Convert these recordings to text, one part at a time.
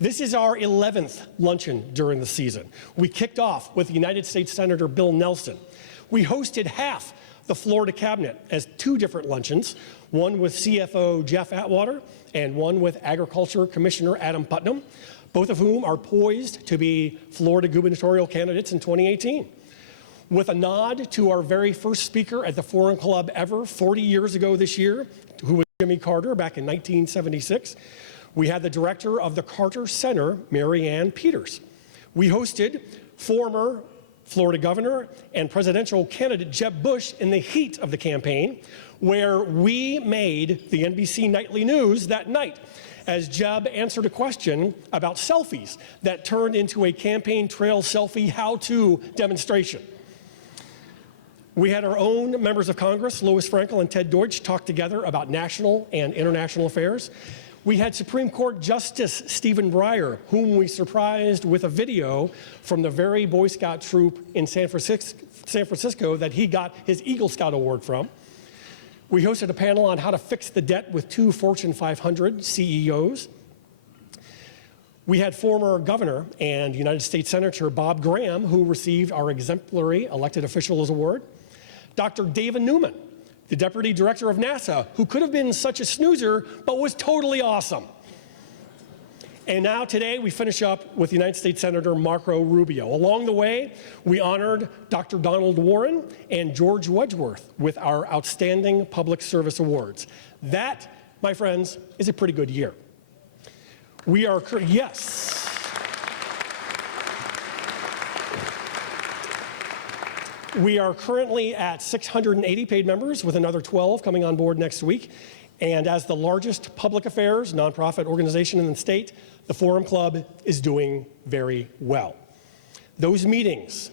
This is our 11th luncheon during the season. We kicked off with United States Senator Bill Nelson. We hosted half the Florida cabinet as two different luncheons, one with CFO Jeff Atwater and one with Agriculture Commissioner Adam Putnam, both of whom are poised to be Florida gubernatorial candidates in 2018. With a nod to our very first speaker at the Forum Club ever 40 years ago this year, who was Jimmy Carter back in 1976, we had the director of the Carter Center, Mary Ann Peters. We hosted former Florida governor and presidential candidate Jeb Bush in the heat of the campaign, where we made the NBC Nightly News that night as Jeb answered a question about selfies that turned into a campaign trail selfie how-to demonstration. We had our own members of Congress, Louis Frankel and Ted Deutsch, talk together about national and international affairs. We had Supreme Court Justice Stephen Breyer, whom we surprised with a video from the very Boy Scout troop in San Francisco that he got his Eagle Scout Award from. We hosted a panel on how to fix the debt with two Fortune 500 CEOs. We had former governor and United States Senator Bob Graham, who received our Exemplary Elected Officials Award. Dr. David Newman, the Deputy Director of NASA, who could have been such a snoozer, but was totally awesome. And now today we finish up with United States Senator Marco Rubio. Along the way, we honored Dr. Donald Warren and George Wedgeworth with our Outstanding Public Service Awards. That, my friends, is a pretty good year. We are, yes. We are currently at 680 paid members, with another 12 coming on board next week. And as the largest public affairs nonprofit organization in the state, the Forum Club is doing very well. These meetings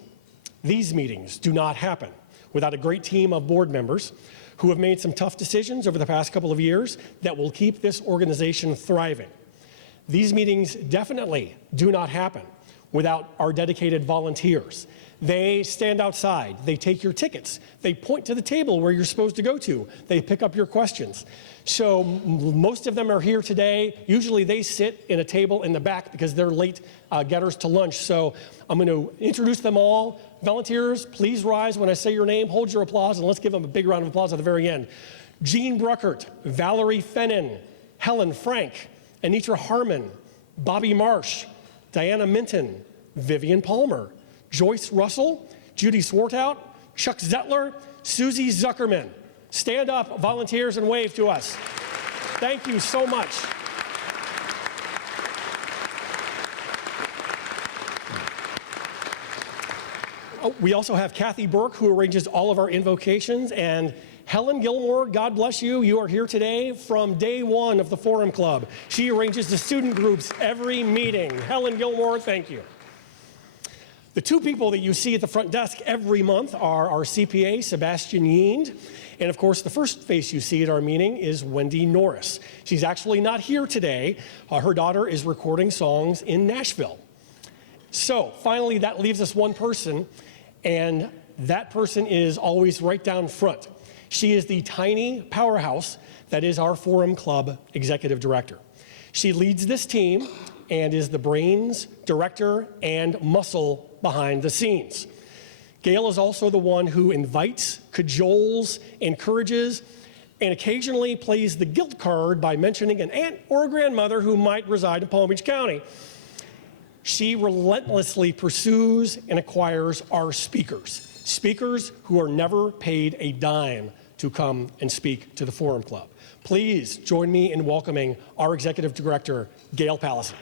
do not happen without a great team of board members who have made some tough decisions over the past couple of years that will keep this organization thriving. These meetings definitely do not happen without our dedicated volunteers. They stand outside, they take your tickets, they point to the table where you're supposed to go to, they pick up your questions. So most of them are here today. Usually they sit in a table in the back because they're late getters to lunch. So I'm going to introduce them all. Volunteers, please rise when I say your name, hold your applause, and let's give them a big round of applause at the very end. Jean Bruckert, Valerie Fennin, Helen Frank, Anitra Harmon, Bobby Marsh, Diana Minton, Vivian Palmer, Joyce Russell, Judy Swartout, Chuck Zettler, Susie Zuckerman. Stand up, volunteers, and wave to us. Thank you so much. We also have Kathy Burke, who arranges all of our invocations, and Helen Gilmore, God bless you. You are here today from day one of the Forum Club. She arranges the student groups every meeting. Helen Gilmore, thank you. The two people that you see at the front desk every month are our CPA, Sebastian Yiend, and of course the first face you see at our meeting is Wendy Norris. She's actually not here today. Her daughter is recording songs in Nashville. So finally that leaves us one person, and that person is always right down front. She is the tiny powerhouse that is our Forum Club Executive Director. She leads this team and is the brains, director, and muscle behind the scenes. Gail is also the one who invites, cajoles, encourages, and occasionally plays the guilt card by mentioning an aunt or a grandmother who might reside in Palm Beach County. She relentlessly pursues and acquires our speakers who are never paid a dime to come and speak to the Forum Club. Please join me in welcoming our Executive Director, Gail Pallison.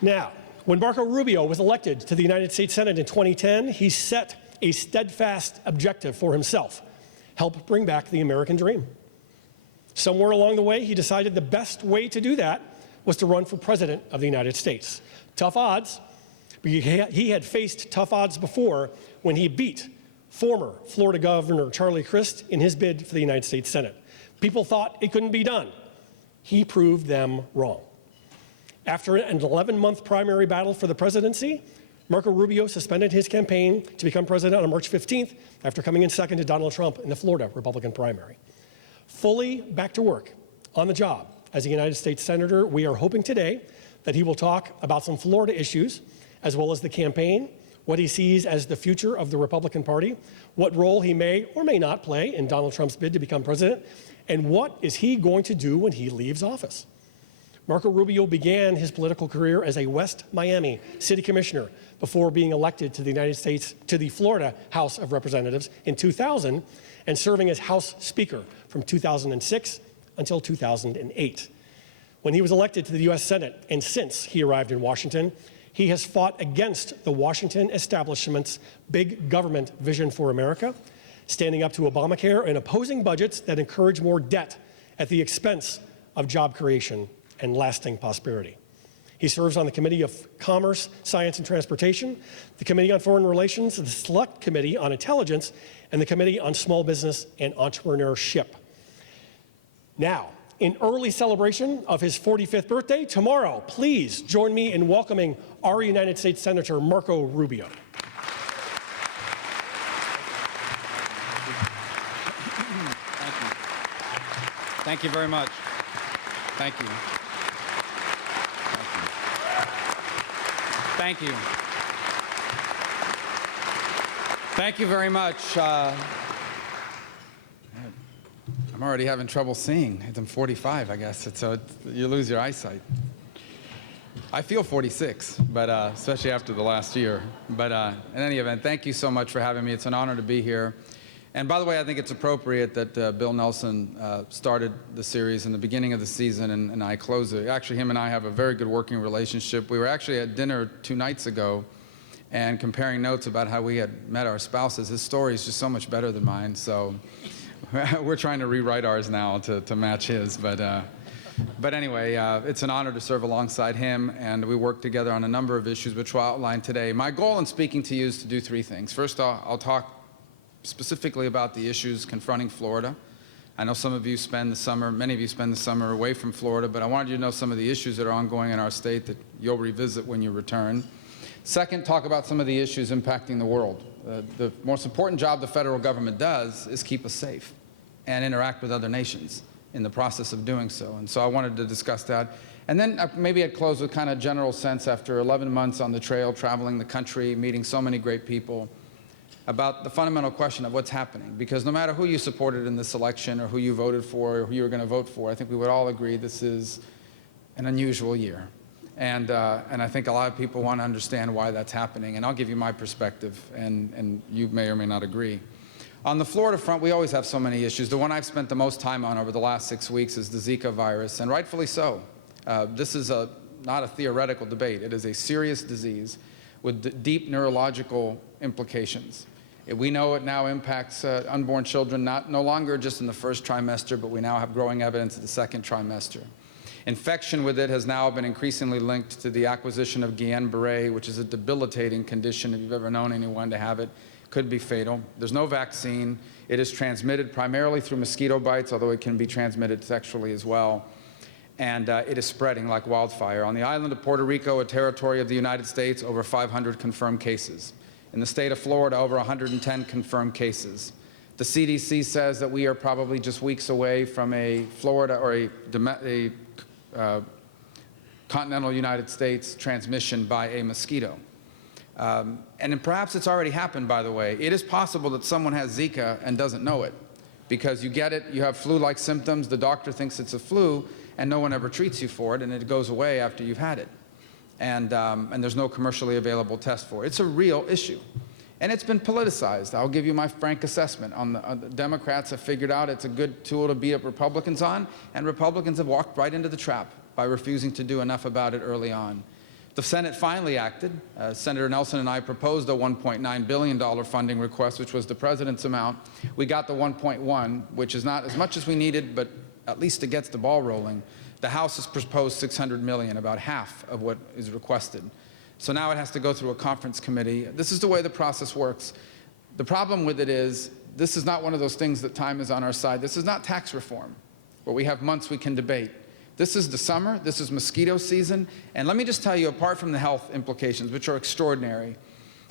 Now, when Marco Rubio was elected to the United States Senate in 2010, he set a steadfast objective for himself: help bring back the American dream. Somewhere along the way, he decided the best way to do that was to run for president of the United States. Tough odds, but he had faced tough odds before when he beat former Florida Governor Charlie Crist in his bid for the United States Senate. People thought it couldn't be done. He proved them wrong. After an 11-month primary battle for the presidency, Marco Rubio suspended his campaign to become president on March 15th after coming in second to Donald Trump in the Florida Republican primary. Fully back to work on the job as a United States Senator, we are hoping today that he will talk about some Florida issues, as well as the campaign, what he sees as the future of the Republican Party, what role he may or may not play in Donald Trump's bid to become president, and what is he going to do when he leaves office. Marco Rubio began his political career as a West Miami city commissioner before being elected to the Florida House of Representatives in 2000 and serving as House Speaker from 2006 until 2008. When he was elected to the U.S. Senate, and since he arrived in Washington, he has fought against the Washington establishment's big government vision for America, standing up to Obamacare and opposing budgets that encourage more debt at the expense of job creation and lasting prosperity. He serves on the Committee of Commerce, Science, and Transportation, the Committee on Foreign Relations, the Select Committee on Intelligence, and the Committee on Small Business and Entrepreneurship. Now, in early celebration of his 45th birthday, tomorrow, please join me in welcoming our United States Senator Marco Rubio. Thank you very much. Thank you. Thank you. Thank you very much. I'm already having trouble seeing. I'm 45, I guess, so you lose your eyesight. I feel 46, but especially after the last year. But in any event, thank you so much for having me. It's an honor to be here. And by the way, I think it's appropriate that Bill Nelson started the series in the beginning of the season and I close it. Actually, him and I have a very good working relationship. We were actually at dinner 2 nights ago and comparing notes about how we had met our spouses. His story is just so much better than mine, so we're trying to rewrite ours now to match his. But anyway, it's an honor to serve alongside him, and we work together on a number of issues which we'll outline today. My goal in speaking to you is to do 3 things. First, I'll talk specifically about the issues confronting Florida. I know some of you spend the summer, many of you spend the summer away from Florida, but I wanted you to know some of the issues that are ongoing in our state that you'll revisit when you return. Second, talk about some of the issues impacting the world. The most important job the federal government does is keep us safe and interact with other nations in the process of doing so. And so I wanted to discuss that. And then maybe I'd close with kind of general sense after 11 months on the trail, traveling the country, meeting so many great people, about the fundamental question of what's happening. Because no matter who you supported in this election or who you voted for or who you were going to vote for, I think we would all agree this is an unusual year. And I think a lot of people want to understand why that's happening. And I'll give you my perspective, and you may or may not agree. On the Florida front, we always have so many issues. The one I've spent the most time on over the last 6 weeks is the Zika virus, and rightfully so. This is not a theoretical debate. It is a serious disease with deep neurological implications. We know it now impacts unborn children, no longer just in the first trimester, but we now have growing evidence of the second trimester. Infection with it has now been increasingly linked to the acquisition of Guillain-Barré, which is a debilitating condition. If you've ever known anyone to have it, could be fatal. There's no vaccine. It is transmitted primarily through mosquito bites, although it can be transmitted sexually as well. And it is spreading like wildfire. On the island of Puerto Rico, a territory of the United States, over 500 confirmed cases. In the state of Florida, over 110 confirmed cases. The CDC says that we are probably just weeks away from a Florida or a continental United States transmission by a mosquito. And perhaps it's already happened, by the way. It is possible that someone has Zika and doesn't know it, because you get it, you have flu-like symptoms, the doctor thinks it's a flu, and no one ever treats you for it, and it goes away after you've had it. And there's no commercially available test for it. It's a real issue. And it's been politicized. I'll give you my frank assessment. The Democrats have figured out it's a good tool to beat up Republicans on, and Republicans have walked right into the trap by refusing to do enough about it early on. The Senate finally acted. Senator Nelson and I proposed a $1.9 billion funding request, which was the president's amount. We got the 1.1, which is not as much as we needed, but at least it gets the ball rolling. The House has proposed $600 million, about half of what is requested. So now it has to go through a conference committee. This is the way the process works. The problem with it is, this is not one of those things that time is on our side. This is not tax reform, where we have months we can debate. This is the summer, this is mosquito season, and let me just tell you, apart from the health implications, which are extraordinary,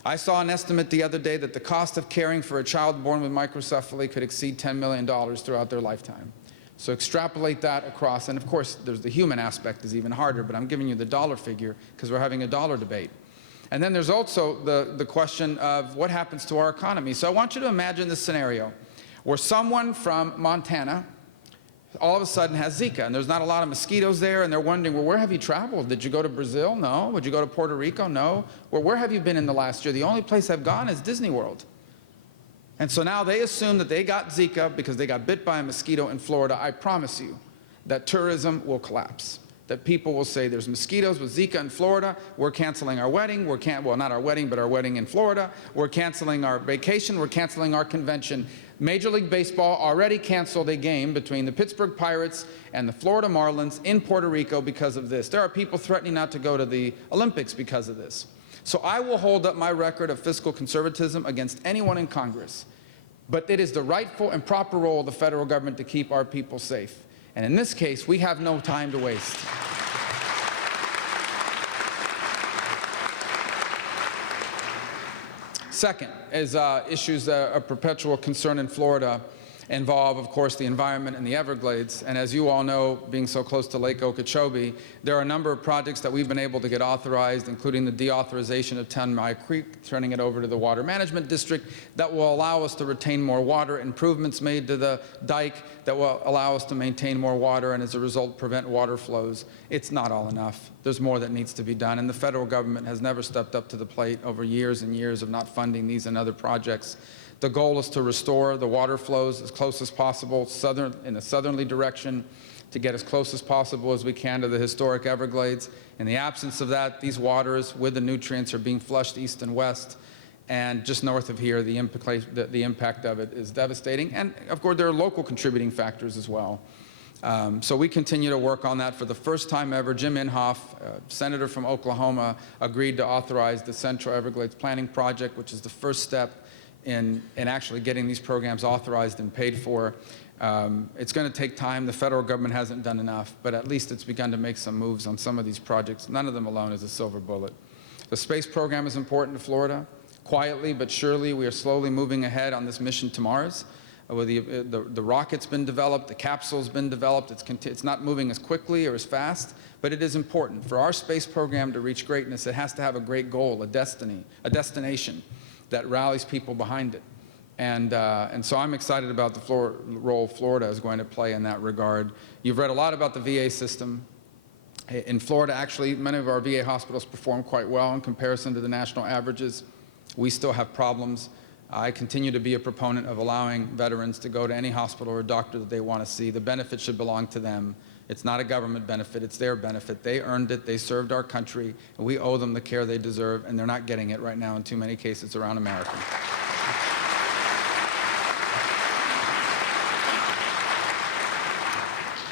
I saw an estimate the other day that the cost of caring for a child born with microcephaly could exceed $10 million throughout their lifetime. So extrapolate that across, and of course, there's the human aspect is even harder, but I'm giving you the dollar figure because we're having a dollar debate. And then there's also the question of what happens to our economy. So I want you to imagine this scenario where someone from Montana all of a sudden has Zika, and there's not a lot of mosquitoes there, and they're wondering, well, where have you traveled? Did you go to Brazil? No. Would you go to Puerto Rico? No. Well, where have you been in the last year? The only place I've gone is Disney World. And so now they assume that they got Zika because they got bit by a mosquito in Florida. I promise you that tourism will collapse. That people will say, there's mosquitoes with Zika in Florida, we're canceling our wedding, well, not our wedding, but our wedding in Florida, we're canceling our vacation, we're canceling our convention. Major League Baseball already canceled a game between the Pittsburgh Pirates and the Florida Marlins in Puerto Rico because of this. There are people threatening not to go to the Olympics because of this. So I will hold up my record of fiscal conservatism against anyone in Congress. But it is the rightful and proper role of the federal government to keep our people safe. And in this case, we have no time to waste. Second is issues that are perpetual concern in Florida involve, of course, the environment and the Everglades. And as you all know, being so close to Lake Okeechobee, there are a number of projects that we've been able to get authorized, including the deauthorization of 10 Mile Creek, turning it over to the Water Management District, that will allow us to retain more water, improvements made to the dike that will allow us to maintain more water and as a result prevent water flows. It's not all enough. There's more that needs to be done, and the federal government has never stepped up to the plate over years and years of not funding these and other projects. The goal is to restore the water flows as close as possible, in a southerly direction, to get as close as possible as we can to the historic Everglades. In the absence of that, these waters with the nutrients are being flushed east and west, and just north of here, the impact of it is devastating. And of course, there are local contributing factors as well. So we continue to work on that. For the first time ever, Jim Inhofe, senator from Oklahoma, agreed to authorize the Central Everglades Planning Project, which is the first step in actually getting these programs authorized and paid for. It's going to take time. The federal government hasn't done enough, but at least it's begun to make some moves on some of these projects. None of them alone is a silver bullet. The space program is important to Florida. Quietly but surely, we are slowly moving ahead on this mission to Mars. The rocket's been developed, the capsule's been developed. It's not moving as quickly or as fast, but it is important. For our space program to reach greatness, it has to have a great goal, a destiny, a destination that rallies people behind it. And so I'm excited about the role Florida is going to play in that regard. You've read a lot about the VA system. In Florida, actually, many of our VA hospitals perform quite well in comparison to the national averages. We still have problems. I continue to be a proponent of allowing veterans to go to any hospital or doctor that they want to see. The benefit should belong to them. It's not a government benefit, it's their benefit. They earned it, they served our country, and we owe them the care they deserve, and they're not getting it right now in too many cases around America.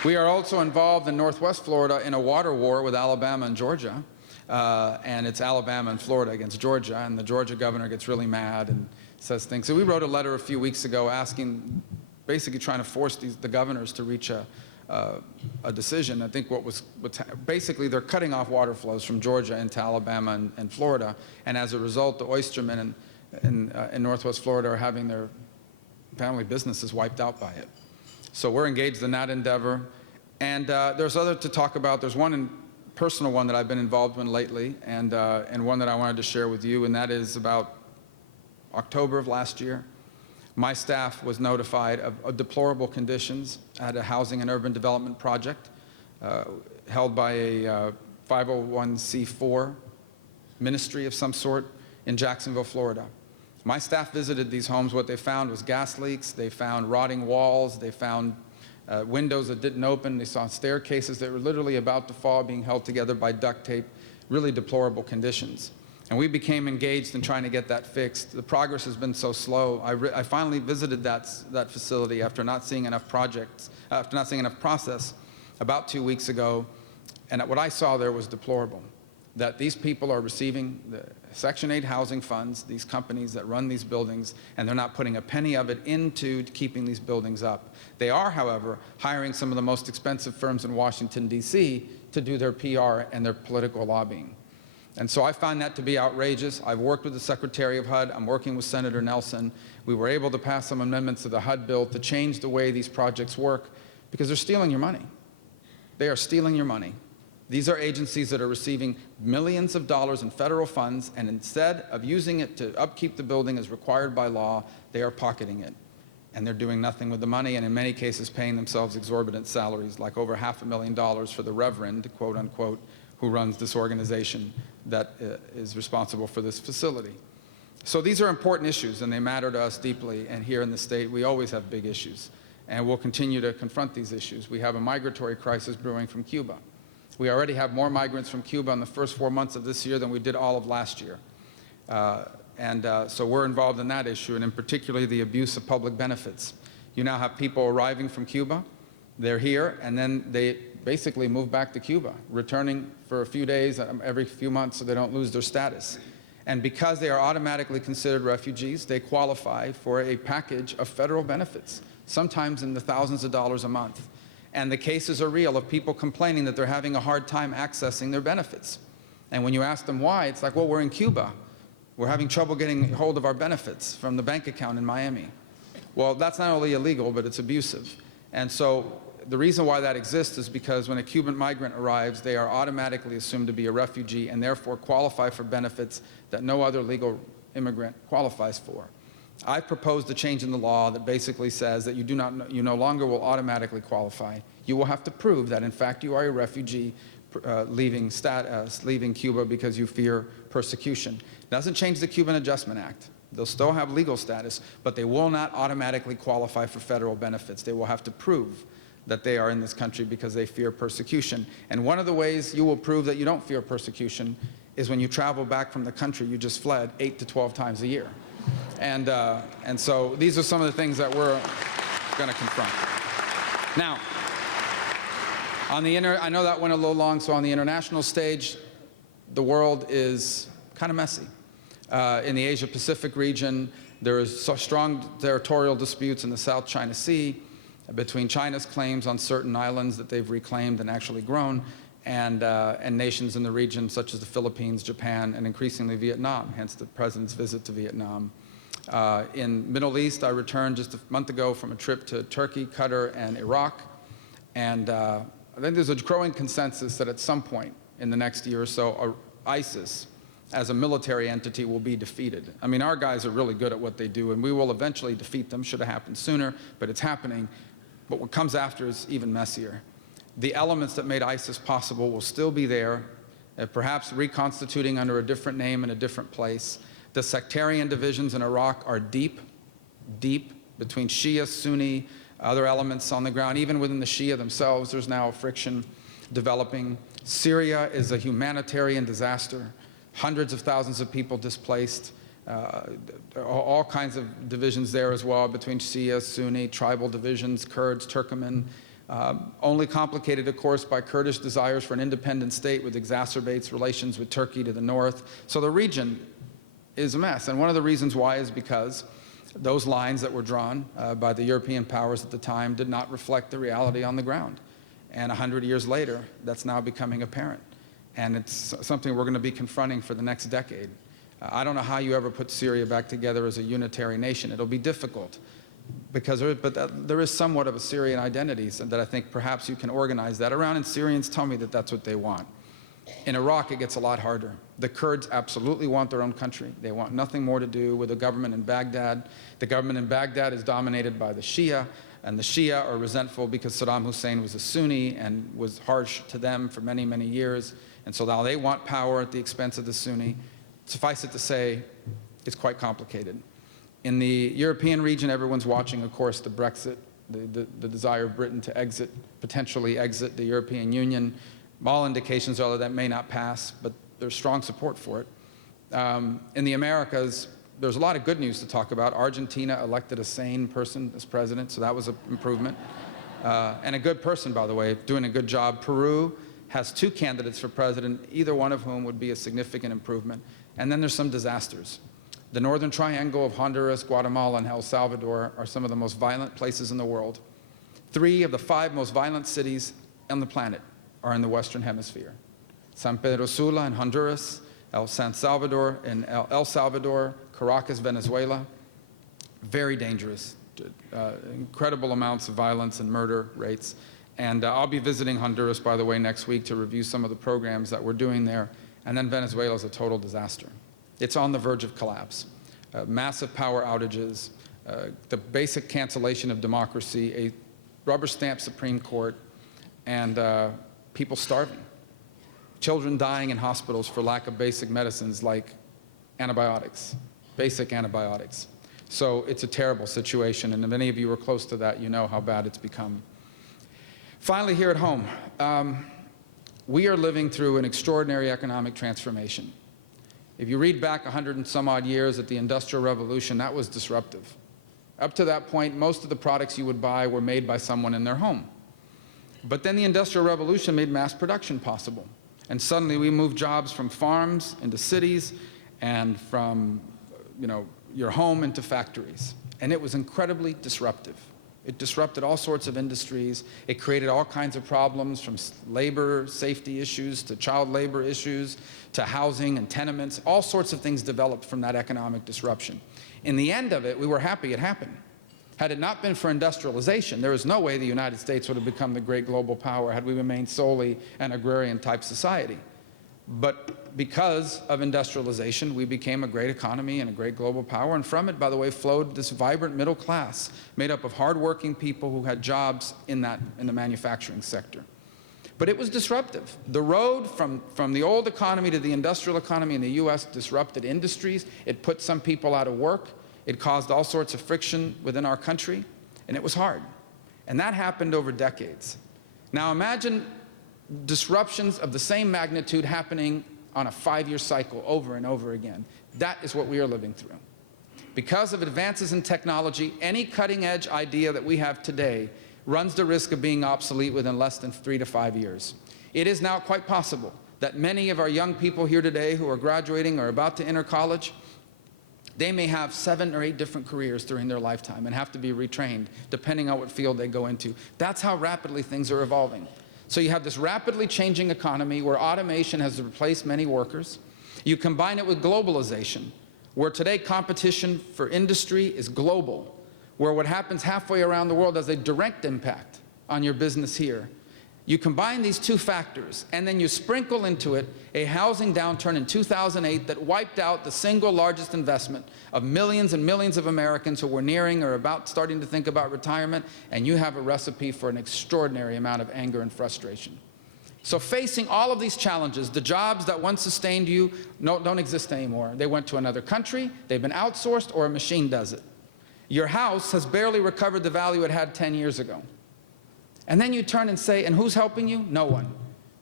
We are also involved in Northwest Florida in a water war with Alabama and Georgia. And it's Alabama and Florida against Georgia, and the Georgia governor gets really mad and says things. So we wrote a letter a few weeks ago basically trying to force the governors to reach a decision. I think basically they're cutting off water flows from Georgia into Alabama and Florida, and as a result, the oystermen in Northwest Florida are having their family businesses wiped out by it. So we're engaged in that endeavor, and there's other to talk about. There's one personal one that I've been involved in lately, and one that I wanted to share with you, and that is about October of last year. My staff was notified of deplorable conditions at a housing and urban development project held by a 501c4 ministry of some sort in Jacksonville, Florida. My staff visited these homes. What they found was gas leaks. They found rotting walls. They found windows that didn't open. They saw staircases that were literally about to fall, being held together by duct tape. Really deplorable conditions. And we became engaged in trying to get that fixed. The progress has been so slow. I finally visited that facility after not seeing enough process about 2 weeks ago. And what I saw there was deplorable. That these people are receiving the Section 8 housing funds, these companies that run these buildings, and they're not putting a penny of it into keeping these buildings up. They are, however, hiring some of the most expensive firms in Washington, D.C. to do their PR and their political lobbying. And so I find that to be outrageous. I've worked with the Secretary of HUD. I'm working with Senator Nelson. We were able to pass some amendments to the HUD bill to change the way these projects work because they're stealing your money. They are stealing your money. These are agencies that are receiving millions of dollars in federal funds, and instead of using it to upkeep the building as required by law, they are pocketing it. And they're doing nothing with the money, and in many cases paying themselves exorbitant salaries, like over $500,000 for the reverend, quote unquote, who runs this organization that is responsible for this facility. So these are important issues, and they matter to us deeply, and here in the state we always have big issues, and we'll continue to confront these issues. We have a migratory crisis brewing from Cuba. We already have more migrants from Cuba in the first 4 months of this year than we did all of last year. So we're involved in that issue, and in particular the abuse of public benefits. You now have people arriving from Cuba, they're here, and then they basically move back to Cuba, returning for a few days every few months so they don't lose their status. And because they are automatically considered refugees, they qualify for a package of federal benefits, sometimes in the thousands of dollars a month. And the cases are real of people complaining that they're having a hard time accessing their benefits. And when you ask them why, it's like, well, we're in Cuba. We're having trouble getting hold of our benefits from the bank account in Miami. Well, that's not only illegal, but it's abusive. And so the reason why that exists is because when a Cuban migrant arrives, they are automatically assumed to be a refugee and therefore qualify for benefits that no other legal immigrant qualifies for. I proposed a change in the law that basically says that you no longer will automatically qualify. You will have to prove that, in fact, you are a refugee leaving Cuba because you fear persecution. It doesn't change the Cuban Adjustment Act. They'll still have legal status, but they will not automatically qualify for federal benefits. They will have to prove that they are in this country because they fear persecution. And one of the ways you will prove that you don't fear persecution is when you travel back from the country you just fled 8 to 12 times a year. And so these are some of the things that we're going to confront. Now, I know that went a little long, so on the international stage, the world is kind of messy. In the Asia-Pacific region, there is so strong territorial disputes in the South China Sea between China's claims on certain islands that they've reclaimed and actually grown, and nations in the region such as the Philippines, Japan, and increasingly Vietnam, hence the president's visit to Vietnam. In Middle East, I returned just a month ago from a trip to Turkey, Qatar, and Iraq, and I think there's a growing consensus that at some point in the next year or so, ISIS as a military entity will be defeated. I mean, our guys are really good at what they do, and we will eventually defeat them. Should have happened sooner, but it's happening. But what comes after is even messier. The elements that made ISIS possible will still be there, perhaps reconstituting under a different name in a different place. The sectarian divisions in Iraq are deep, deep, between Shia, Sunni, other elements on the ground. Even within the Shia themselves, there's now friction developing. Syria is a humanitarian disaster. Hundreds of thousands of people displaced. All kinds of divisions there as well between Shia, Sunni, tribal divisions, Kurds, Turkmen. Only complicated, of course, by Kurdish desires for an independent state, which exacerbates relations with Turkey to the north. So the region is a mess. And one of the reasons why is because those lines that were drawn by the European powers at the time did not reflect the reality on the ground. And 100 years later, that's now becoming apparent. And it's something we're going to be confronting for the next decade. I don't know how you ever put Syria back together as a unitary nation. It'll be difficult, because there is somewhat of a Syrian identity that I think perhaps you can organize that around, and Syrians tell me that that's what they want. In Iraq, it gets a lot harder. The Kurds absolutely want their own country. They want nothing more to do with the government in Baghdad. The government in Baghdad is dominated by the Shia, and the Shia are resentful because Saddam Hussein was a Sunni and was harsh to them for many, many years. And so now they want power at the expense of the Sunni. Suffice it to say, it's quite complicated. In the European region, everyone's watching, of course, the Brexit, the desire of Britain to potentially exit the European Union. All indications are that may not pass, but there's strong support for it. In the Americas, there's a lot of good news to talk about. Argentina elected a sane person as president, so that was an improvement. And a good person, by the way, doing a good job. Peru has 2 candidates for president, either one of whom would be a significant improvement. And then there's some disasters. The Northern Triangle of Honduras, Guatemala, and El Salvador are some of the most violent places in the world. 3 of the 5 most violent cities on the planet are in the Western Hemisphere. San Pedro Sula in Honduras, San Salvador in El Salvador, Caracas, Venezuela. Very dangerous, incredible amounts of violence and murder rates. And I'll be visiting Honduras, by the way, next week to review some of the programs that we're doing there. And then Venezuela is a total disaster. It's on the verge of collapse. Massive power outages, the basic cancellation of democracy, a rubber-stamped Supreme Court, and people starving. Children dying in hospitals for lack of basic medicines like antibiotics, basic antibiotics. So it's a terrible situation, and if any of you are close to that, you know how bad it's become. Finally, here at home, we are living through an extraordinary economic transformation. If you read back 100 and some odd years at the Industrial Revolution, that was disruptive. Up to that point, most of the products you would buy were made by someone in their home. But then the Industrial Revolution made mass production possible. And suddenly we moved jobs from farms into cities and from your home into factories. And it was incredibly disruptive. It disrupted all sorts of industries. It created all kinds of problems, from labor safety issues to child labor issues to housing and tenements. All sorts of things developed from that economic disruption. In the end of it, we were happy it happened. Had it not been for industrialization, there is no way the United States would have become the great global power had we remained solely an agrarian-type society. But because of industrialization, we became a great economy and a great global power. And from it, by the way, flowed this vibrant middle class made up of hardworking people who had jobs in the manufacturing sector. But it was disruptive. The road from the old economy to the industrial economy in the US disrupted industries. It put some people out of work. It caused all sorts of friction within our country, and it was hard. And that happened over decades. Now imagine disruptions of the same magnitude happening on a 5-year cycle over and over again. That is what we are living through. Because of advances in technology, any cutting-edge idea that we have today runs the risk of being obsolete within less than 3 to 5 years. It is now quite possible that many of our young people here today who are graduating or about to enter college, they may have 7 or 8 different careers during their lifetime and have to be retrained depending on what field they go into. That's how rapidly things are evolving. So you have this rapidly changing economy where automation has replaced many workers. You combine it with globalization, where today competition for industry is global, where what happens halfway around the world has a direct impact on your business here. You combine these 2 factors, and then you sprinkle into it a housing downturn in 2008 that wiped out the single largest investment of millions and millions of Americans who were nearing or about starting to think about retirement, and you have a recipe for an extraordinary amount of anger and frustration. So facing all of these challenges, the jobs that once sustained you don't exist anymore. They went to another country, they've been outsourced, or a machine does it. Your house has barely recovered the value it had 10 years ago. And then you turn and say, and who's helping you? No one.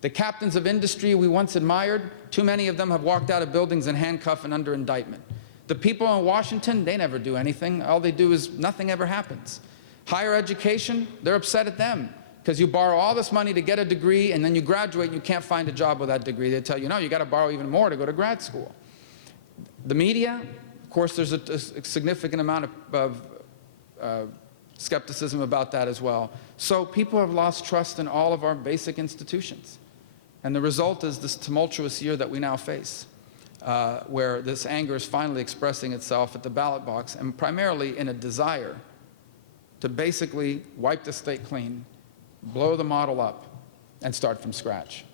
The captains of industry we once admired, too many of them have walked out of buildings in handcuffs and under indictment. The people in Washington, they never do anything. All they do is nothing ever happens. Higher education, they're upset at them because you borrow all this money to get a degree and then you graduate and you can't find a job with that degree. They tell you, no, you got to borrow even more to go to grad school. The media, of course, there's a significant amount of skepticism about that as well. So people have lost trust in all of our basic institutions. And the result is this tumultuous year that we now face, where this anger is finally expressing itself at the ballot box, and primarily in a desire to basically wipe the state clean, blow the model up, and start from scratch.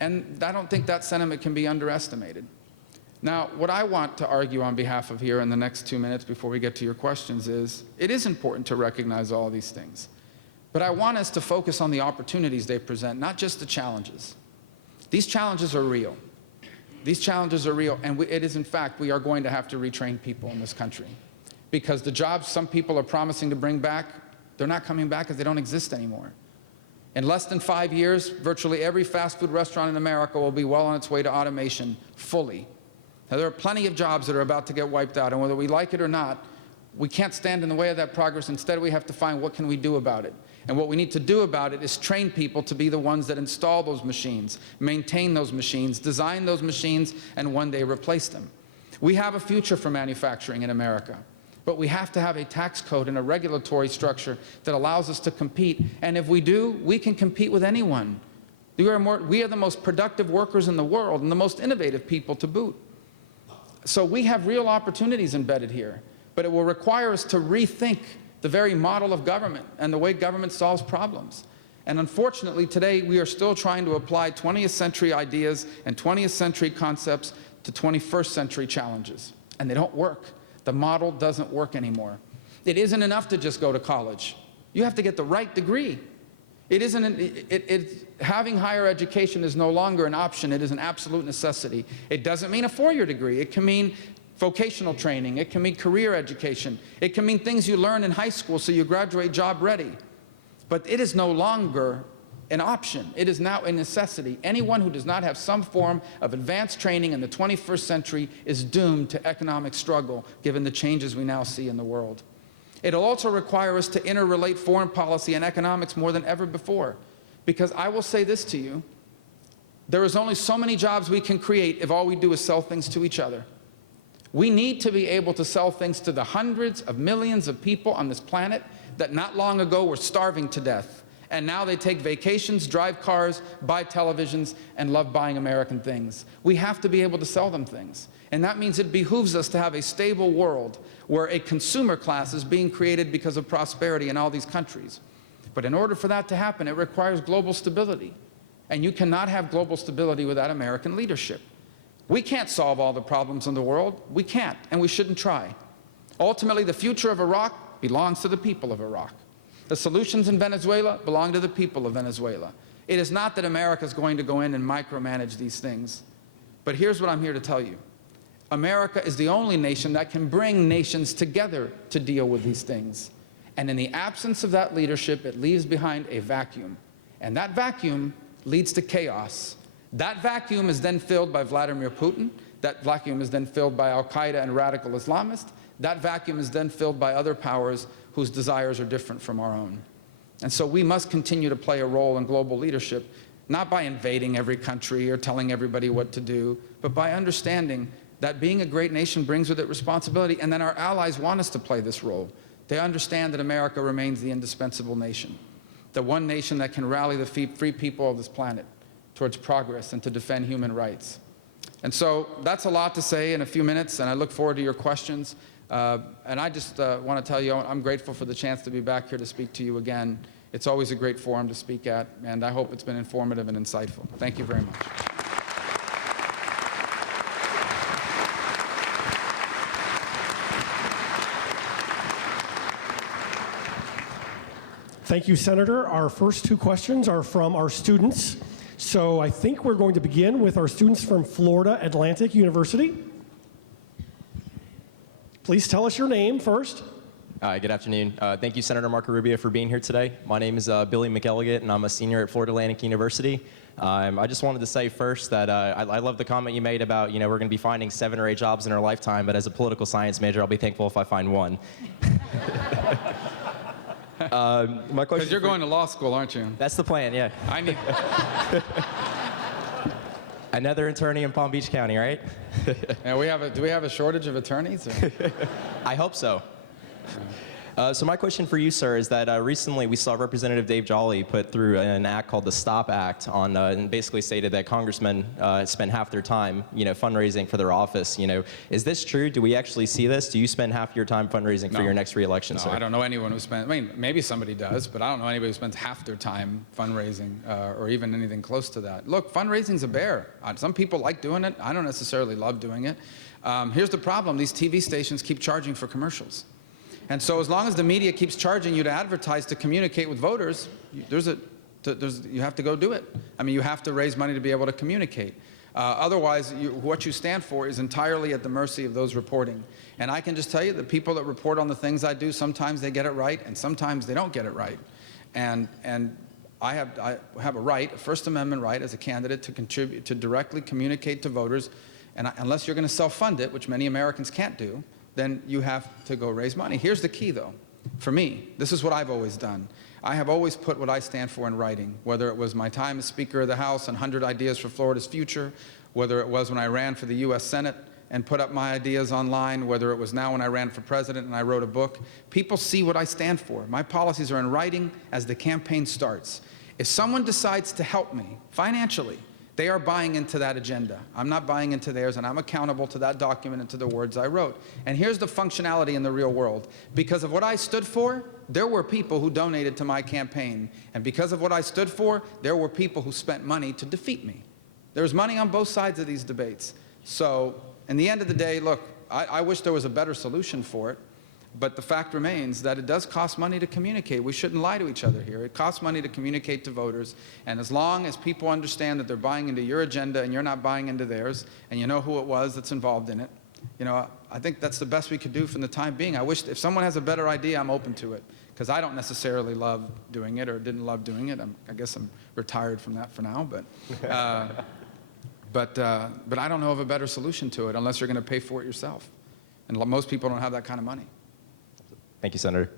And I don't think that sentiment can be underestimated. Now, what I want to argue on behalf of here in the next 2 minutes before we get to your questions is, it is important to recognize all these things. But I want us to focus on the opportunities they present, not just the challenges. These challenges are real. These challenges are real, and it is in fact, we are going to have to retrain people in this country. Because the jobs some people are promising to bring back, they're not coming back because they don't exist anymore. In less than 5 years, virtually every fast food restaurant in America will be well on its way to automation fully. Now, there are plenty of jobs that are about to get wiped out, and whether we like it or not, We can't stand in the way of that progress. Instead, we have to find what can we do about it. And what we need to do about it is train people to be the ones that install those machines, maintain those machines, design those machines, and one day replace them. We have a future for manufacturing in America, but we have to have a tax code and a regulatory structure that allows us to compete. And if we do, we can compete with anyone. We are the most productive workers in the world and the most innovative people to boot. So we have real opportunities embedded here, but it will require us to rethink the very model of government and the way government solves problems. And unfortunately, today, we are still trying to apply 20th century ideas and 20th century concepts to 21st century challenges. And they don't work. The model doesn't work anymore. It isn't enough to just go to college. You have to get the right degree. Having higher education is no longer an option. It is an absolute necessity. It doesn't mean a four-year degree. It can mean vocational training. It can mean career education. It can mean things you learn in high school so you graduate job ready. But it is no longer an option. It is now a necessity. Anyone who does not have some form of advanced training in the 21st century is doomed to economic struggle, given the changes we now see in the world. It'll also require us to interrelate foreign policy and economics more than ever before. Because I will say this to you, there is only so many jobs we can create if all we do is sell things to each other. We need to be able to sell things to the hundreds of millions of people on this planet that not long ago were starving to death. And now they take vacations, drive cars, buy televisions, and love buying American things. We have to be able to sell them things. And that means it behooves us to have a stable world where a consumer class is being created because of prosperity in all these countries. But in order for that to happen, it requires global stability. And you cannot have global stability without American leadership. We can't solve all the problems in the world. We can't, and we shouldn't try. Ultimately, the future of Iraq belongs to the people of Iraq. The solutions in Venezuela belong to the people of Venezuela. It is not that America is going to go in and micromanage these things. But here's what I'm here to tell you. America is the only nation that can bring nations together to deal with these things. And in the absence of that leadership, it leaves behind a vacuum. And that vacuum leads to chaos. That vacuum is then filled by Vladimir Putin. That vacuum is then filled by Al-Qaeda and radical Islamists. That vacuum is then filled by other powers whose desires are different from our own. And so we must continue to play a role in global leadership, not by invading every country or telling everybody what to do, but by understanding that being a great nation brings with it responsibility, and then our allies want us to play this role. They understand that America remains the indispensable nation, the one nation that can rally the free people of this planet towards progress and to defend human rights. And so that's a lot to say in a few minutes, and I look forward to your questions. And I just want to tell you, I'm grateful for the chance to be back here to speak to you again. It's always a great forum to speak at, and I hope it's been informative and insightful. Thank you very much. Thank you, Senator. Our first two questions are from our students. So I think we're going to begin with our students from Florida Atlantic University. Please tell us your name first. Good afternoon. Thank you, Senator Marco Rubio, for being here today. My name is Billy McElligott, and I'm a senior at Florida Atlantic University. I just wanted to say first that I love the comment you made about, we're going to be finding 7 or 8 jobs in our lifetime, but as a political science major, I'll be thankful if I find one. My question. Because you're going to law school, aren't you? That's the plan, yeah. I need. Another attorney in Palm Beach County, right? Yeah, do we have a shortage of attorneys? I hope so. So my question for you, sir, is that recently we saw Representative Dave Jolly put through an act called the STOP Act and basically stated that congressmen spend half their time, fundraising for their office. Is this true? Do we actually see this? Do you spend half your time fundraising for your next reelection, sir? No, I don't know anyone who spends, maybe somebody does, but I don't know anybody who spends half their time fundraising or even anything close to that. Look, fundraising's a bear. Some people like doing it. I don't necessarily love doing it. Here's the problem. These TV stations keep charging for commercials. And so as long as the media keeps charging you to advertise, to communicate with voters, you have to go do it. You have to raise money to be able to communicate. Otherwise, what you stand for is entirely at the mercy of those reporting. And I can just tell you, the people that report on the things I do, sometimes they get it right, and sometimes they don't get it right. And I have a right, a First Amendment right, as a candidate to contribute, to directly communicate to voters. And unless you're going to self-fund it, which many Americans can't do, then you have to go raise money. Here's the key, though. For me, this is what I've always done. I have always put what I stand for in writing, whether it was my time as Speaker of the House and 100 Ideas for Florida's Future, whether it was when I ran for the U.S. Senate and put up my ideas online, whether it was now when I ran for president and I wrote a book. People see what I stand for. My policies are in writing as the campaign starts. If someone decides to help me financially, they are buying into that agenda. I'm not buying into theirs, and I'm accountable to that document and to the words I wrote. And here's the functionality in the real world. Because of what I stood for, there were people who donated to my campaign. And because of what I stood for, there were people who spent money to defeat me. There's money on both sides of these debates. So, in the end of the day, look, I wish there was a better solution for it. But the fact remains that it does cost money to communicate. We shouldn't lie to each other here. It costs money to communicate to voters. And as long as people understand that they're buying into your agenda and you're not buying into theirs, and you know who it was that's involved in it, you know, I think that's the best we could do for the time being. I wish if someone has a better idea, I'm open to it. Because I don't necessarily love doing it or didn't love doing it. I guess I'm retired from that for now. But I don't know of a better solution to it unless you're going to pay for it yourself. And most people don't have that kind of money. Thank you, Senator.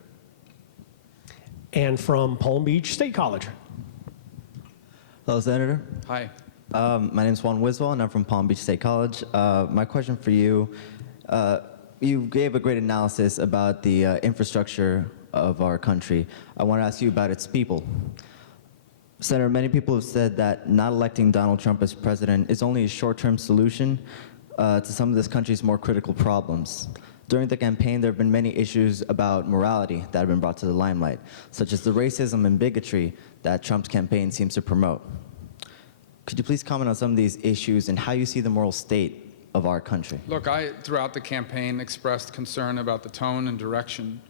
And from Palm Beach State College. Hello, Senator. Hi. My name is Juan Wiswell, and I'm from Palm Beach State College. My question for you, you gave a great analysis about the infrastructure of our country. I want to ask you about its people. Senator, many people have said that not electing Donald Trump as president is only a short-term solution to some of this country's more critical problems. During the campaign, there have been many issues about morality that have been brought to the limelight, such as the racism and bigotry that Trump's campaign seems to promote. Could you please comment on some of these issues and how you see the moral state of our country? Look, I, throughout the campaign, expressed concern about the tone and direction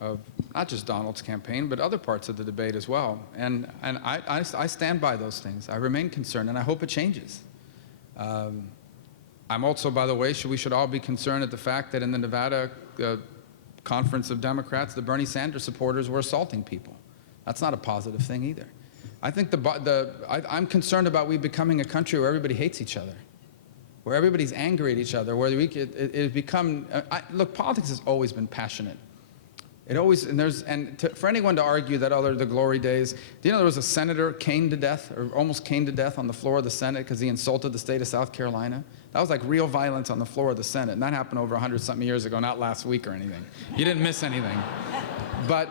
of not just Donald's campaign, but other parts of the debate as well. And I stand by those things. I remain concerned, and I hope it changes. I'm also, by the way, we should all be concerned at the fact that in the Nevada conference of Democrats, the Bernie Sanders supporters were assaulting people. That's not a positive thing either. I think I'm concerned about we becoming a country where everybody hates each other, where everybody's angry at each other, where it has become, look, politics has always been passionate. It always, for anyone to argue that the glory days, do you know there was a senator caned to death, or almost caned to death on the floor of the Senate because he insulted the state of South Carolina? That was like real violence on the floor of the Senate, and that happened over 100-something years ago, not last week or anything. You didn't miss anything. But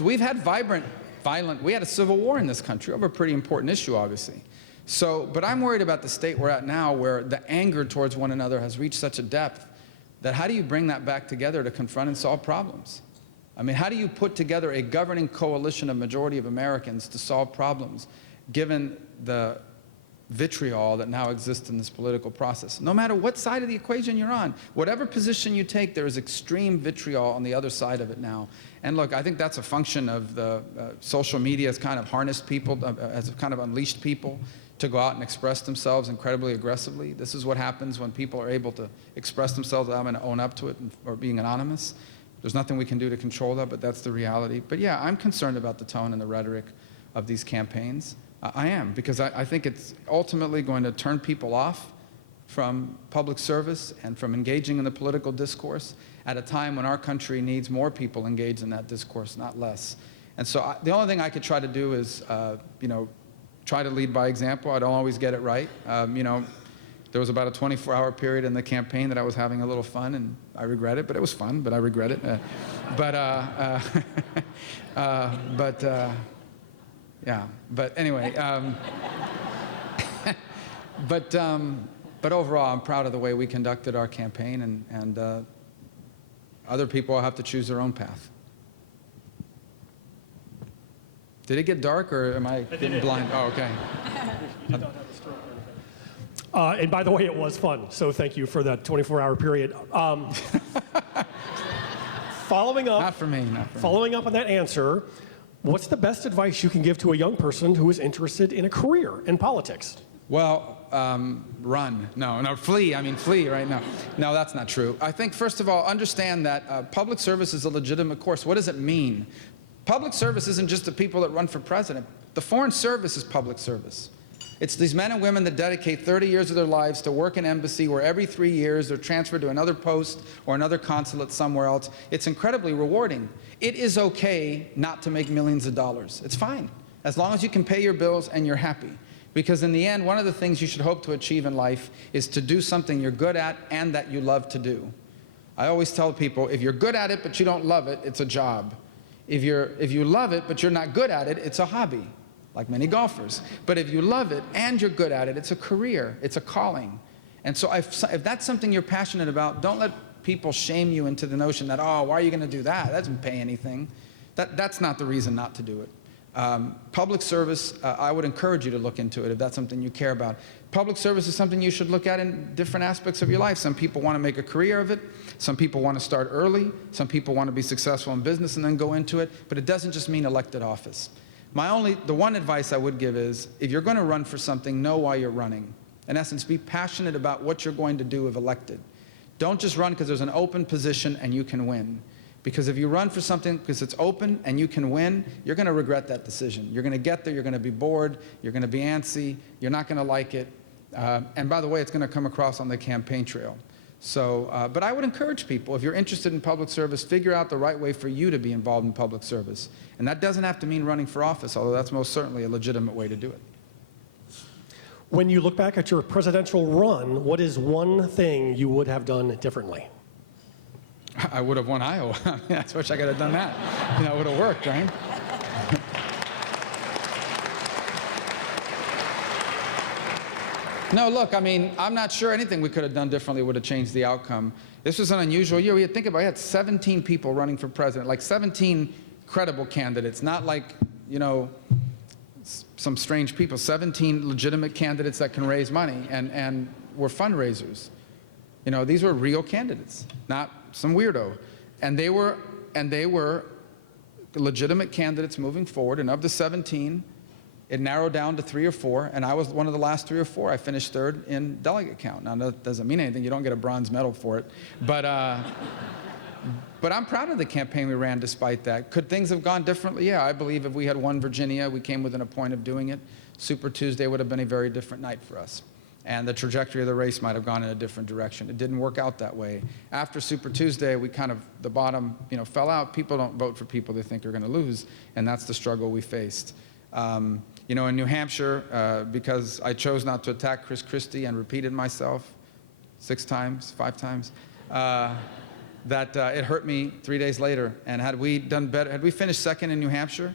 we've had we had a civil war in this country over a pretty important issue, obviously. But I'm worried about the state we're at now, where the anger towards one another has reached such a depth that how do you bring that back together to confront and solve problems? I mean, how do you put together a governing coalition of majority of Americans to solve problems, given the vitriol that now exists in this political process? No matter what side of the equation you're on, whatever position you take, there is extreme vitriol on the other side of it now. And look, I think that's a function of the social media has kind of harnessed people, has kind of unleashed people to go out and express themselves incredibly aggressively. This is what happens when people are able to express themselves without having to own up to it or being anonymous. There's nothing we can do to control that, but that's the reality. But yeah, I'm concerned about the tone and the rhetoric of these campaigns. I am, because I think it's ultimately going to turn people off from public service and from engaging in the political discourse at a time when our country needs more people engaged in that discourse, not less. And so the only thing I could try to do is, try to lead by example. I don't always get it right. There was about a 24-hour period in the campaign that I was having a little fun, and I regret it, but it was fun, but I regret it. Yeah, but anyway. But overall, I'm proud of the way we conducted our campaign, and other people will have to choose their own path. Did it get dark, or am I getting blind? Oh, okay. And by the way, it was fun, so thank you for that 24-hour period. Following up, Not for me. Following up on that answer, what's the best advice you can give to a young person who is interested in a career in politics? Well, run. No, flee. I mean, flee right now. No, that's not true. I think, first of all, understand that public service is a legitimate course. What does it mean? Public service isn't just the people that run for president. The Foreign Service is public service. It's these men and women that dedicate 30 years of their lives to work in embassy, where every 3 years they're transferred to another post or another consulate somewhere else. It's incredibly rewarding. It is okay not to make millions of dollars. It's fine, as long as you can pay your bills and you're happy. Because in the end, one of the things you should hope to achieve in life is to do something you're good at and that you love to do. I always tell people, if you're good at it but you don't love it, it's a job. If you love it but you're not good at it, it's a hobby, like many golfers. But if you love it and you're good at it, it's a career, it's a calling. And so if that's something you're passionate about, don't let people shame you into the notion that, oh, why are you going to do that? That doesn't pay anything. That's not the reason not to do it. Public service, I would encourage you to look into it if that's something you care about. Public service is something you should look at in different aspects of your life. Some people want to make a career of it. Some people want to start early. Some people want to be successful in business and then go into it. But it doesn't just mean elected office. The one advice I would give is, if you're going to run for something, know why you're running. In essence, be passionate about what you're going to do if elected. Don't just run because there's an open position and you can win. Because if you run for something because it's open and you can win, you're going to regret that decision. You're going to get there, you're going to be bored, you're going to be antsy, you're not going to like it. And by the way, it's going to come across on the campaign trail. So, but I would encourage people, if you're interested in public service, figure out the right way for you to be involved in public service. And that doesn't have to mean running for office, although that's most certainly a legitimate way to do it. When you look back at your presidential run, what is one thing you would have done differently? I would have won Iowa. I wish I could have done that. It would have worked, right? No, look, I'm not sure anything we could have done differently would have changed the outcome. This was an unusual year. Think about it, we had 17 people running for president, like 17 credible candidates, not like, some strange people. 17 legitimate candidates that can raise money and were fundraisers. These were real candidates, not some weirdo. And they were legitimate candidates moving forward. And of the 17, it narrowed down to 3 or 4, and I was one of the last 3 or 4. I finished 3rd in delegate count. Now, that doesn't mean anything. You don't get a bronze medal for it. But I'm proud of the campaign we ran despite that. Could things have gone differently? Yeah, I believe if we had won Virginia, we came within a point of doing it, Super Tuesday would have been a very different night for us. And the trajectory of the race might have gone in a different direction. It didn't work out that way. After Super Tuesday, we the bottom, fell out. People don't vote for people they think are going to lose, and that's the struggle we faced. In New Hampshire, because I chose not to attack Chris Christie and repeated myself 5 times, that it hurt me 3 days later. And had we done better, had we finished 2nd in New Hampshire,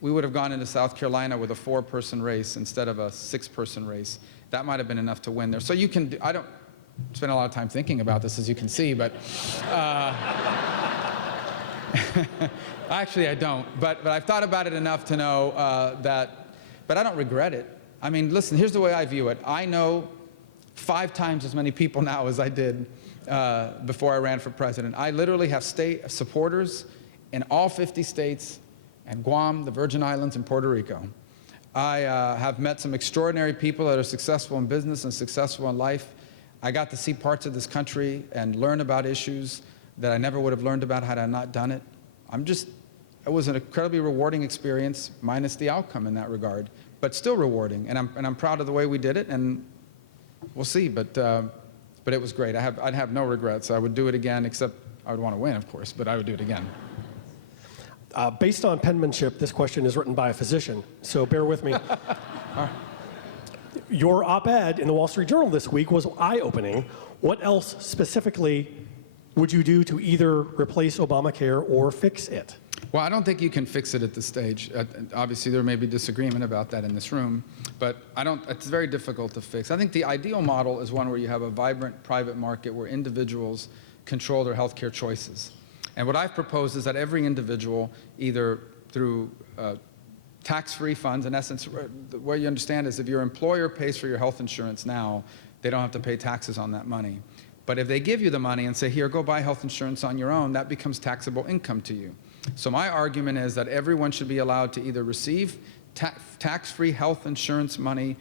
we would have gone into South Carolina with a 4-person race instead of a 6-person race. That might have been enough to win there. So you can, I don't spend a lot of time thinking about this, as you can see, but actually I don't. But I've thought about it enough to know but I don't regret it. Listen, here's the way I view it. I know 5 times as many people now as I did before I ran for president. I literally have state supporters in all 50 states and Guam, the Virgin Islands, and Puerto Rico. I have met some extraordinary people that are successful in business and successful in life. I got to see parts of this country and learn about issues that I never would have learned about had I not done it. It was an incredibly rewarding experience, minus the outcome in that regard, but still rewarding. And I'm proud of the way we did it, and we'll see. But it was great. I'd have no regrets. I would do it again, except I would want to win, of course, but I would do it again. Based on penmanship, this question is written by a physician, so bear with me. Your op-ed in the Wall Street Journal this week was eye-opening. What else specifically would you do to either replace Obamacare or fix it? Well, I don't think you can fix it at this stage. Obviously, there may be disagreement about that in this room, but it's very difficult to fix. I think the ideal model is one where you have a vibrant private market where individuals control their health care choices. And what I've proposed is that every individual, either through tax-free funds, in essence, what you understand is if your employer pays for your health insurance now, they don't have to pay taxes on that money. But if they give you the money and say, here, go buy health insurance on your own, that becomes taxable income to you. So my argument is that everyone should be allowed to either receive tax-free health insurance money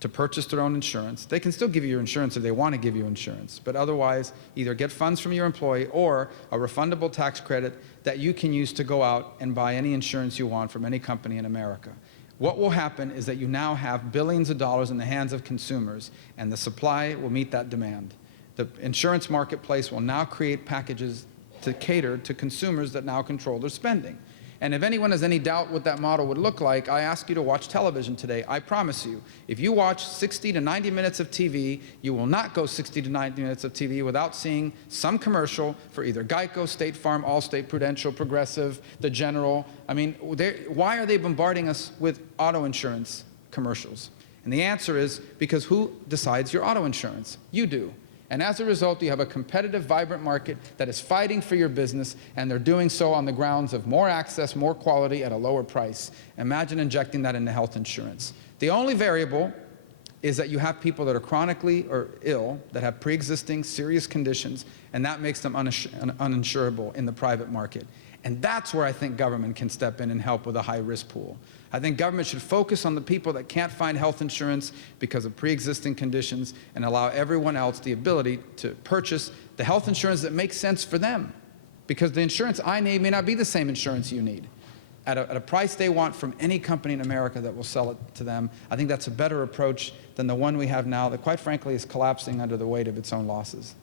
to purchase their own insurance. They can still give you your insurance if they want to give you insurance, but otherwise either get funds from your employee or a refundable tax credit that you can use to go out and buy any insurance you want from any company in America. what will happen is that you now have billions of dollars in the hands of consumers, and the supply will meet that demand. The insurance marketplace will now create packages to cater to consumers that now control their spending. And if anyone has any doubt what that model would look like, I ask you to watch television today. I promise you, if you watch 60 to 90 minutes of TV, you will not go 60 to 90 minutes of TV without seeing some commercial for either Geico, State Farm, Allstate, Prudential, Progressive, the General. I mean, why are they bombarding us with auto insurance commercials? And the answer is because who decides your auto insurance? You do. And as a result, you have a competitive, vibrant market that is fighting for your business, and they're doing so on the grounds of more access, more quality at a lower price. Imagine injecting that into health insurance. The only variable is that you have people that are chronically or ill, that have pre-existing serious conditions, and that makes them uninsurable in the private market. And that's where I think government can step in and help with a high-risk pool. I think government should focus on the people that can't find health insurance because of pre-existing conditions and allow everyone else the ability to purchase the health insurance that makes sense for them. Because the insurance I need may not be the same insurance you need at a price they want from any company in America that will sell it to them. I think that's a better approach than the one we have now that, quite frankly, is collapsing under the weight of its own losses.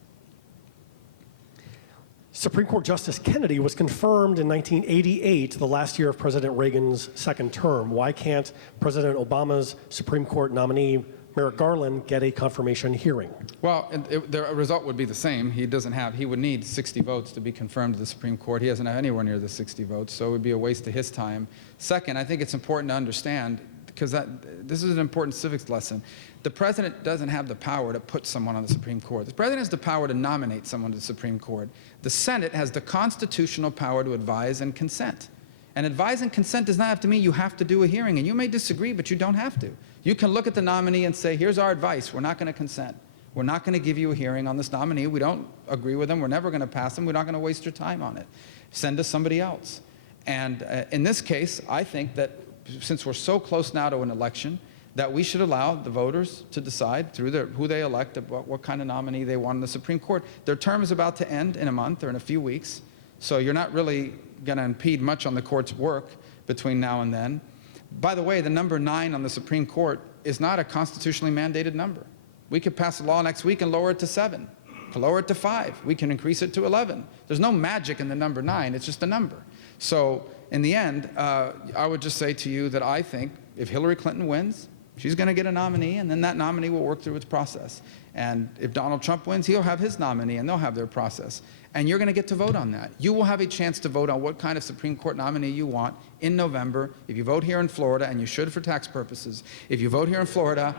Supreme Court Justice Kennedy was confirmed in 1988, the last year of President Reagan's second term. Why can't President Obama's Supreme Court nominee, Merrick Garland, get a confirmation hearing? Well, the result would be the same. He would need 60 votes to be confirmed to the Supreme Court. He doesn't have anywhere near the 60 votes, so it would be a waste of his time. Second, I think it's important to understand, because this is an important civics lesson. The president doesn't have the power to put someone on the Supreme Court. The president has the power to nominate someone to the Supreme Court. The Senate has the constitutional power to advise and consent. And advise and consent does not have to mean you have to do a hearing. And you may disagree, but you don't have to. You can look at the nominee and say, here's our advice. We're not going to consent. We're not going to give you a hearing on this nominee. We don't agree with them. We're never going to pass them. We're not going to waste your time on it. Send us somebody else. And in this case, I think that since we're so close now to an election, that we should allow the voters to decide through who they elect about what kind of nominee they want in the Supreme Court. Their term is about to end in a month or in a few weeks, so you're not really going to impede much on the court's work between now and then. By the way, the number 9 on the Supreme Court is not a constitutionally mandated number. We could pass a law next week and lower it to 7, to lower it to 5. We can increase it to 11. There's no magic in the number 9. It's just a number. So in the end, I would just say to you that I think if Hillary Clinton wins, she's going to get a nominee, and then that nominee will work through its process. And if Donald Trump wins, he'll have his nominee, and they'll have their process. And you're going to get to vote on that. You will have a chance to vote on what kind of Supreme Court nominee you want in November. If you vote here in Florida, and you should for tax purposes, if you vote here in Florida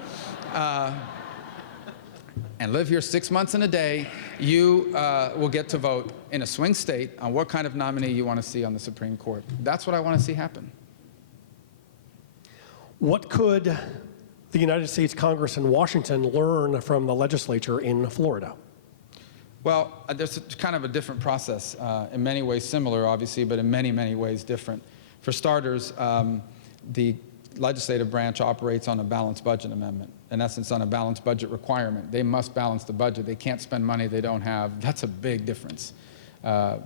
and live here 6 months and a day, you will get to vote in a swing state on what kind of nominee you want to see on the Supreme Court. That's what I want to see happen. What could the United States Congress in Washington learn from the legislature in Florida? Well, there's kind of a different process, in many ways similar, obviously, but in many, many ways different. For starters, the legislative branch operates on a balanced budget amendment, in essence on a balanced budget requirement. They must balance the budget. They can't spend money they don't have. That's a big difference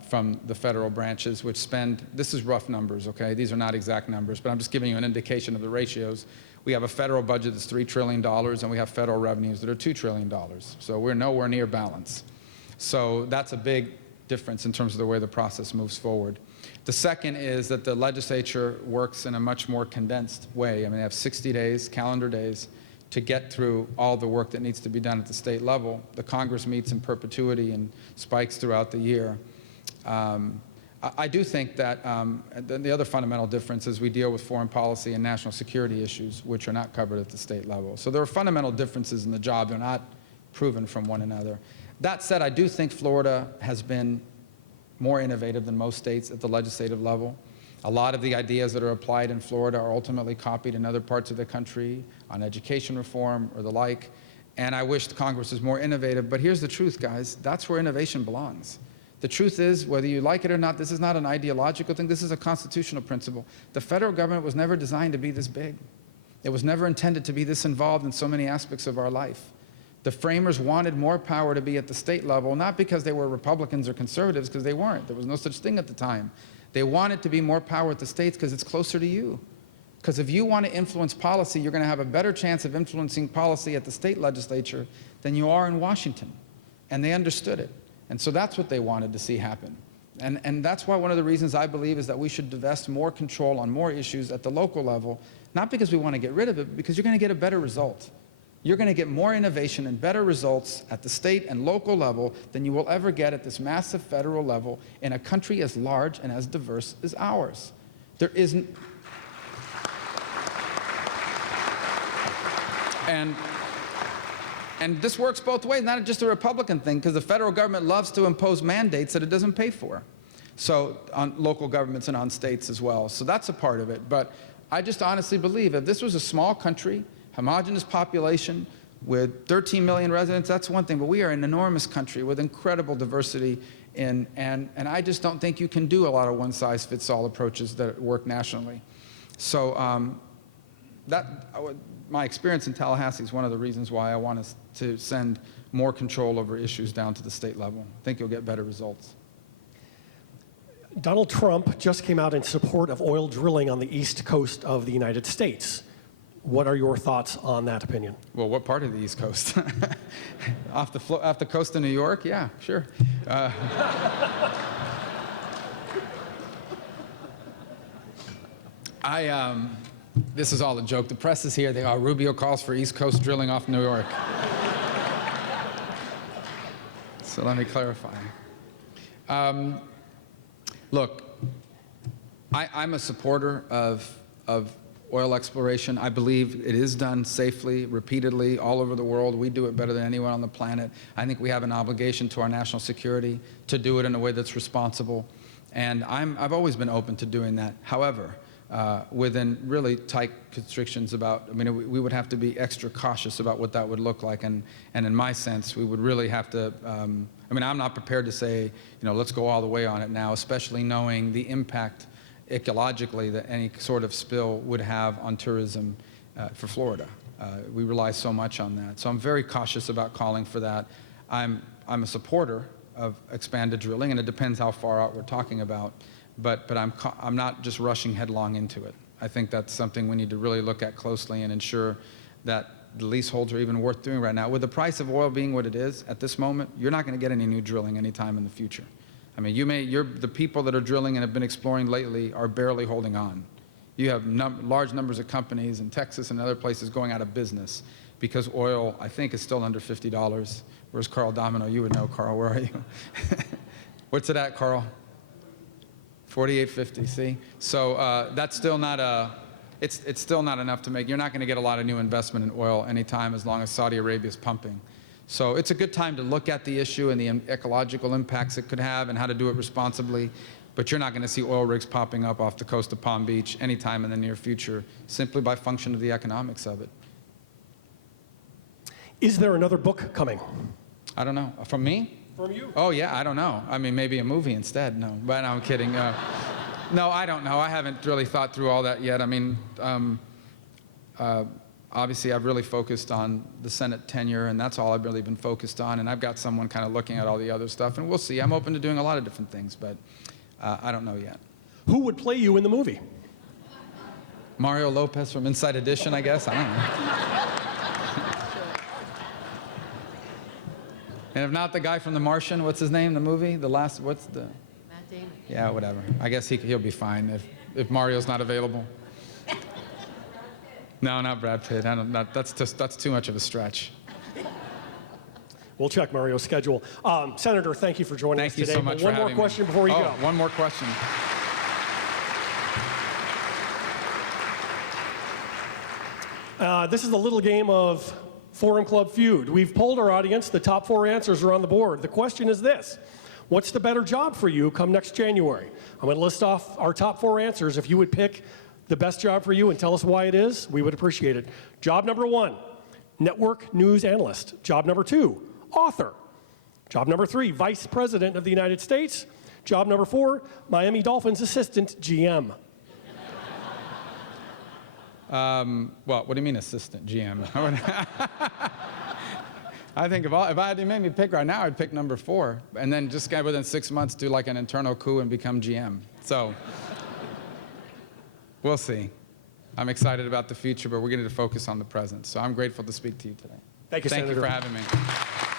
from the federal branches, which spend, this is rough numbers, okay? These are not exact numbers, but I'm just giving you an indication of the ratios. We have a federal budget that's $3 trillion, and we have federal revenues that are $2 trillion. So we're nowhere near balance. So that's a big difference in terms of the way the process moves forward. The second is that the legislature works in a much more condensed way. I mean, they have 60 days, calendar days, to get through all the work that needs to be done at the state level. The Congress meets in perpetuity and spikes throughout the year. I do think that the other fundamental difference is we deal with foreign policy and national security issues, which are not covered at the state level. So there are fundamental differences in the job. They're not proven from one another. That said, I do think Florida has been more innovative than most states at the legislative level. A lot of the ideas that are applied in Florida are ultimately copied in other parts of the country on education reform or the like. And I wish the Congress was more innovative. But here's the truth, guys. That's where innovation belongs. The truth is, whether you like it or not, this is not an ideological thing. This is a constitutional principle. The federal government was never designed to be this big. It was never intended to be this involved in so many aspects of our life. The framers wanted more power to be at the state level, not because they were Republicans or conservatives, because they weren't. There was no such thing at the time. They wanted to be more power at the states because it's closer to you. Because if you want to influence policy, you're going to have a better chance of influencing policy at the state legislature than you are in Washington. And they understood it. And so that's what they wanted to see happen. And that's why one of the reasons I believe is that we should divest more control on more issues at the local level, not because we want to get rid of it, but because you're going to get a better result. You're going to get more innovation and better results at the state and local level than you will ever get at this massive federal level in a country as large and as diverse as ours. There isn't... And this works both ways, not just a Republican thing, because the federal government loves to impose mandates that it doesn't pay for. So on local governments and on states as well. So that's a part of it. But I just honestly believe if this was a small country, homogeneous population with 13 million residents, that's one thing. But we are an enormous country with incredible diversity. And I just don't think you can do a lot of one-size-fits-all approaches that work nationally. So my experience in Tallahassee is one of the reasons why I want us to send more control over issues down to the state level. I think you'll get better results. Donald Trump just came out in support of oil drilling on the east coast of the United States. What are your thoughts on that opinion? Well, what part of the East Coast? off the coast of New York? Yeah, sure. This is all a joke. The press is here. Rubio calls for East Coast drilling off New York. So let me clarify. Look, I'm a supporter of oil exploration. I believe it is done safely, repeatedly, all over the world. We do it better than anyone on the planet. I think we have an obligation to our national security to do it in a way that's responsible. And I've always been open to doing that. However, within really tight constrictions about, we would have to be extra cautious about what that would look like. And in my sense, we would really have to, I'm not prepared to say, let's go all the way on it now, especially knowing the impact ecologically that any sort of spill would have on tourism for Florida. We rely so much on that. So I'm very cautious about calling for that. I'm a supporter of expanded drilling, and it depends how far out we're talking about. But I'm not just rushing headlong into it. I think that's something we need to really look at closely and ensure that the leaseholds are even worth doing right now. With the price of oil being what it is at this moment, you're not going to get any new drilling anytime in the future. The people that are drilling and have been exploring lately are barely holding on. You have large numbers of companies in Texas and other places going out of business because oil, I think, is still under $50. Where's Carl Domino? You would know, Carl. Where are you? What's it at, Carl? $48.50, see? So that's still not it's still not enough to make, you're not going to get a lot of new investment in oil anytime as long as Saudi Arabia is pumping. So it's a good time to look at the issue and the ecological impacts it could have and how to do it responsibly. But you're not going to see oil rigs popping up off the coast of Palm Beach anytime in the near future, simply by function of the economics of it. Is there another book coming? I don't know. From me? From you? Oh, yeah, I don't know. Maybe a movie instead. No, but no, I'm kidding. No, I don't know. I haven't really thought through all that yet. Obviously, I've really focused on the Senate tenure, and that's all I've really been focused on. And I've got someone kind of looking at all the other stuff, and we'll see. I'm open to doing a lot of different things, but I don't know yet. Who would play you in the movie? Mario Lopez from Inside Edition, I guess. I don't know. And if not, the guy from The Martian, what's his name, the movie? Matt Damon. Yeah, whatever. I guess he'll be fine if Mario's not available. No, not Brad Pitt. That's too much of a stretch. We'll check Mario's schedule. Senator, thank you for joining us today. Thank you so much for having me. One more question before you go. One more question. This is a little game of Forum Club Feud. We've polled our audience. The top 4 answers are on the board. The question is this: what's the better job for you come next January? I'm going to list off our top 4 answers. If you would pick the best job for you and tell us why it is, we would appreciate it. Job number 1, network news analyst. Job number 2, author. Job number 3, vice president of the United States. Job number 4, Miami Dolphins assistant GM. Well, what do you mean assistant GM? I think if I had to make me pick right now, I'd pick number 4, and then just within 6 months do like an internal coup and become GM. So we'll see. I'm excited about the future, but we're going to focus on the present. So I'm grateful to speak to you today. Thank you, Thank you Senator. for having me.